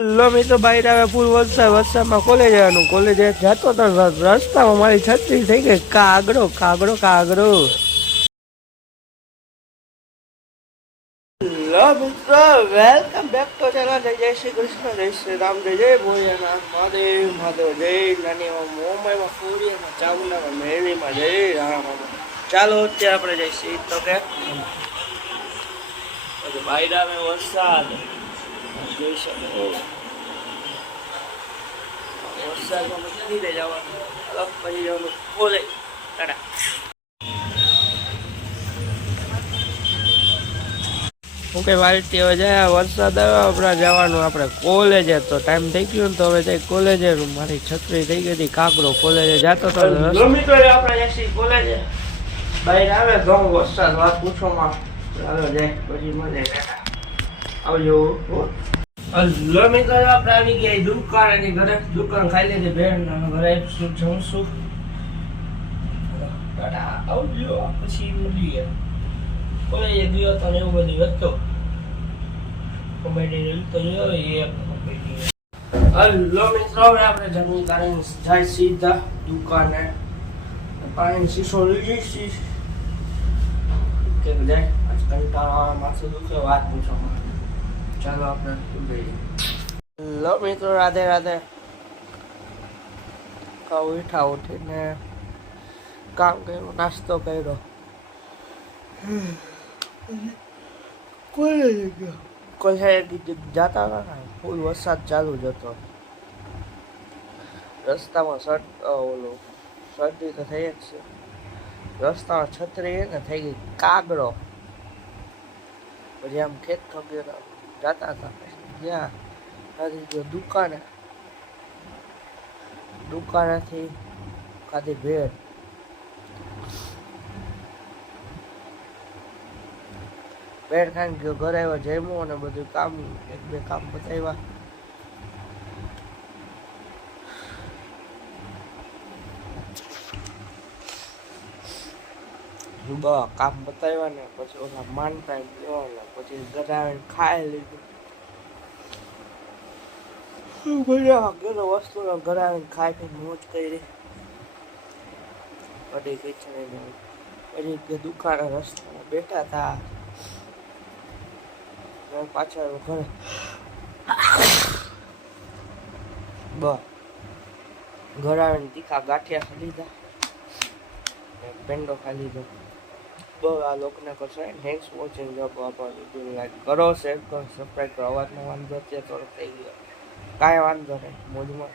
લો મિત્રો બહાર આવે ફૂલ વરસાદમાં કોલેજ જવાનું કોલેજ જતો તો રસ્તામાં મારી છત્રી થઈ ગઈ કાગડો કાગડો કાગડો. લો મિત્રો વેલકમ બેક ટુ ચેનલ જય શ્રી કૃષ્ણ જય શ્રી રામ જય ભોળાનાથ મહાદેવ મહાદેવ જય નાની મોમાઈમાં ફૂરીમાં ચામુંડામાં મેળવીમાં જય રામ. ચાલો અત્યારે આપણે જઈશું તો કે બહાર આવે વરસાદ જોઈ શકો. વરસાદમાં પછી દે જવાનું અલગ પછી જવાનું બોલે ટાટા. હું કઈ વાલતી હવે જાય વરસાદ આવે આપણે જવાનું આપણે કોલેજે તો ટાઈમ થઈ ગયો ને તો હવે જાય કોલેજે. મારી છત્રી થઈ ગઈ હતી કાગડો કોલેજે જતો તો આપણે જઈશું કોલેજે. બહાર આવે ઘઉં વરસાદ વાત પૂછોમાં ચાલો જાય પછી મળે આવજો. હલો મિત્રો આપણે આવી ગયા દુકાન એની ઘરે દુકાન ખાઈ લીધી બેન ઘરે જમશું ટાટા આવજો પછી મળીએ. કોલેજે ગયો તો એવું બધી હતો કોમેડી રીલ તો એ કોમેડી. હલો મિત્રો હવે આપણે જમી કરીને જાય સીધા દુકાને પાણી શીશો લઈ જઈશી કે જાય આજ કંટાળા માથું દુખે વાત પૂછવામાં. ચાલો આપણે લો મિત્રો રાધે રાધે. ઉઠા ઉઠીને કામ કર્યું નાસ્તો કર્યો કોલેજ જતા હતા ફૂલ વરસાદ ચાલુ જ હતો. રસ્તામાં શરદી તો થઈ જ છે. રસ્તામાં છત્રી ને થઈ ગઈ કાગડો. પછી આમ ખેત વગેરે જતા હતા જ્યાં દુકાનેથી ખાધી ભેળ. ભેળ ખાઈને ગયો ઘરે આવ્યા જમ્યું અને બધું કામ એક બે કામ બતાવ્યા. કામ બતાવ્યા ને પછી ઓલા માનતા લેવાના પછી ઘરે આવીને ખાઈ લીધું. વસ્તુ ઘરે આવીને ખાઈ પીને મોજ કરી કઢી ખીચડી પછી દુકાને રસ્તામાં બેઠા હતા પાછળ ઘરે ઘરે આવીને તીખા ગાંઠિયા ખાઈ લીધા પેંડો ખાઈ લીધો. આ લોકોને કરશો થેન્ક્સ વોચિંગ. જો વિડીયો લાઈક કરો શેર કરો સબસ્ક્રાઈબ કરો. અવાજનો વાંધો છે થોડો થઈ ગયો કાંઈ વાંધો નહીં મોજમાં.